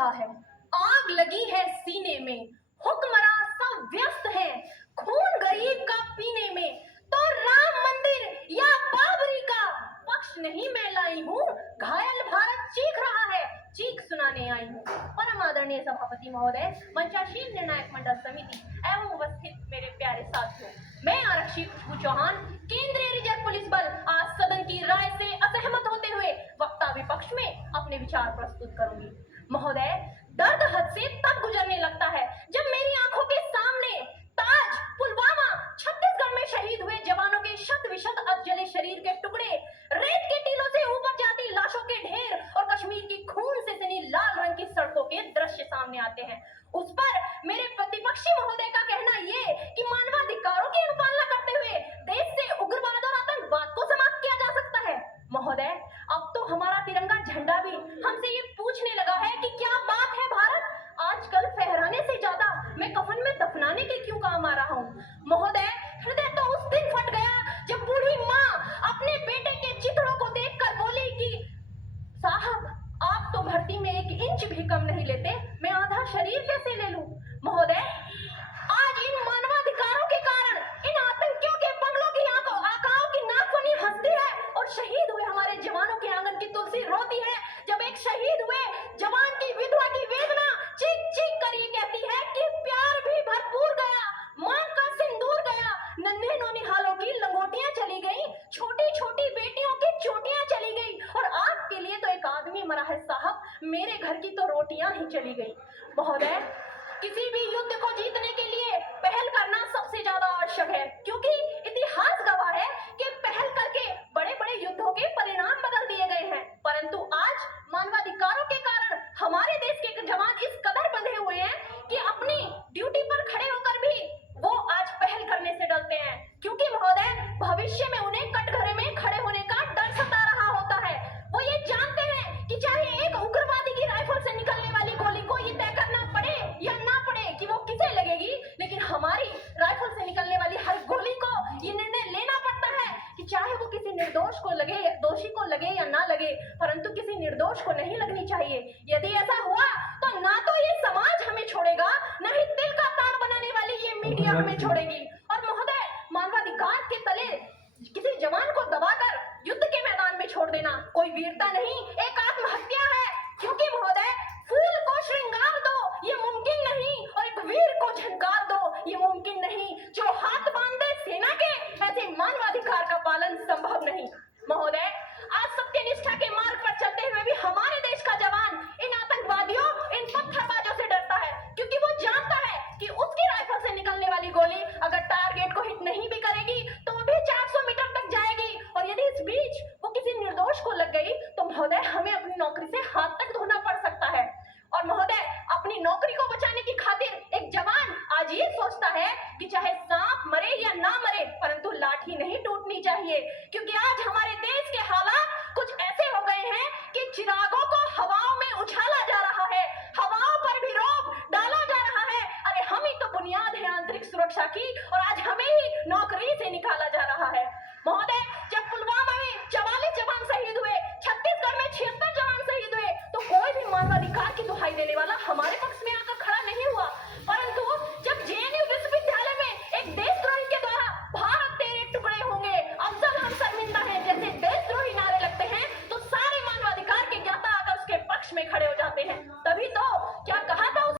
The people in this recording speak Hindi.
रहा है, आग लगी है सीने में, हुक्मरान सब व्यस्त हैं, खून गरीब का पीने में, तो राम मंदिर या बाबरी का पक्ष नहीं मैं लाई हूँ, घायल भारत चीख रहा है, चीख सुनाने आई हूँ। परम आदरणीय सभापति महोदय, मंचासीन निर्णायक मंडल समिति एवं उपस्थित मेरे प्यारे साथियों, मैं आरक्षी खुशबू चौहान, केंद्रीय रिजर्व पुलिस बल, आज सदन की राय से असहमत होते हुए वक्ता विपक्ष में अपने विचार प्रस्तुत करूंगी। महोदय, दर्द हद से तब गुजरने लगता है जब मेरी आंखों के सामने ताज, पुलवामा, छत्तीसगढ़ में शहीद हुए जवानों के शत विशत अधजले शरीर के टुकड़े, रेत के टीलों से ऊपर जाती लाशों के ढेर और कश्मीर की खून से सनी लाल रंग की सड़कों के दृश्य सामने आते हैं। उस पर मेरे प्रतिपक्षी महोदय का कहना ये कि मानवाधिकारों की अनुपालना करते हुए देश से उग्रवाद और आतंकवाद को समाप्त किया जा सकता है। महोदय, अब तो हमारा तिरंगा झंडा भी हमसे ये पूछने लगा है कि क्या बात है भारत, आजकल फहराने से ज्यादा मैं कफन में दफनाने के क्यों काम आ रहा हूँ। महोदय, हृदय तो उस दिन फट गया जब बूढ़ी माँ अपने बेटे के चित्रों को देखकर बोली कि साहब, आप तो भर्ती में 1 इंच भी कम नहीं लेते, मैं आधा शरीर कैसे ले लूं। महोदय, आज इन मानवाधिकारों के कारण इन आतंकियों के पगलों की आकाओं की नाखूनी हंसती है और शहीद हुए हमारे जवानों के आंगन की तुलसी रोती है। जब एक शहीद हुए जवान की विधवा की वेदना चीख चीख कर ये कहती है कि प्यार भी भरपूर गया, मां का सिंदूर गया, नन्हे नौनिहालों की लंगोटियां चली गई, छोटी छोटी बेटियों की चोटियां चली गई और आपके लिए तो एक आदमी मरा है साहब, मेरे घर की तो रोटियां ही चली गई। महोदय, किसी भी युद्ध को जीतने के लिए पहल करना सबसे ज्यादा आवश्यक है, क्योंकि इतिहास गवाह है कि पहल करके बड़े बड़े युद्धों के परिणाम बदल दिए गए हैं। परंतु आज मानवाधिकारों के कारण हमारे देश के जवान इस कदर बंधे हुए हैं कि अपनी ड्यूटी पर खड़े होकर भी वो आज पहल करने से डरते हैं, क्योंकि महोदय, भविष्य में उन्हें कटघरे में खड़े होने का डर सता रहा होता है। वो ये जानते हैं कि चाहे एक उग्रवादी की राइफल से निकलने वाली गोली को ये तय करना पड़े या ना पड़े कि वो किसे लगेगी, लेकिन हमारी राइफल से निकलने वाली हर गोली को ये निर्णय लेना पड़ता है कि चाहे वो किसी निर्दोष को लगे, दोषी को लगे या ना लगे, परंतु किसी निर्दोष को नहीं लगनी चाहिए। यदि ऐसा हुआ तो ना तो ये समाज हमें छोड़ेगा, न ही दिल का तार बनाने वाली ये मीडिया हमें छोड़ेगी। और महोदय, मानवाधिकार के तले किसी जवान को दबाकर युद्ध के मैदान में छोड़ देना कोई वीरता नहीं, एक आत्महत्या है। क्योंकि महोदय, फूल को श्रृंगार दो ये मुमकिन नहीं और एक वीर को झंकार दो ये मुमकिन नहीं, जो हाथ बांध दे सेना के, ऐसे मानवाधिकार का पालन संभव नहीं। महोदय, आज सत्यनिष्ठा के मार्ग पर चलते हुए भी हमारे देश का जवान इन आतंकवादियों, इन पत्थरबाजों से डरता है, क्योंकि वो जानता है कि उसकी राइफल से निकलने वाली गोली अगर टारगेट को हिट नहीं भी करेगी तो वो भी 400 मीटर तक जाएगी, और यदि इस बीच वो किसी निर्दोष को लग गई तो महोदय, हमें अपनी नौकरी से हाथ तक धोना पड़ सकता है। और महोदय, अपनी नौकरी को बचाने की खातिर एक जवान आज ये सोचता है कि चाहे सांप मरे या ना मरे, परंतु लाठी नहीं टूटनी चाहिए, क्योंकि आज हमारे देश के हालात कुछ ऐसे हो गए हैं कि चिरागों को हवाओं में उछाला जा रहा है, हवाओं पर भी रोक डाला जा रहा है। अरे हम ही तो बुनियाद है आंतरिक सुरक्षा की, और आज हमें ही नौकरी से निकाला जा रहा है। महोदय, जब पुलवामा में 44 जवान शहीद हुए, छत्तीसगढ़ में 76 जवान शहीद हुए, तो कोई भी मानवाधिकार की दुहाई देने वाला हमारे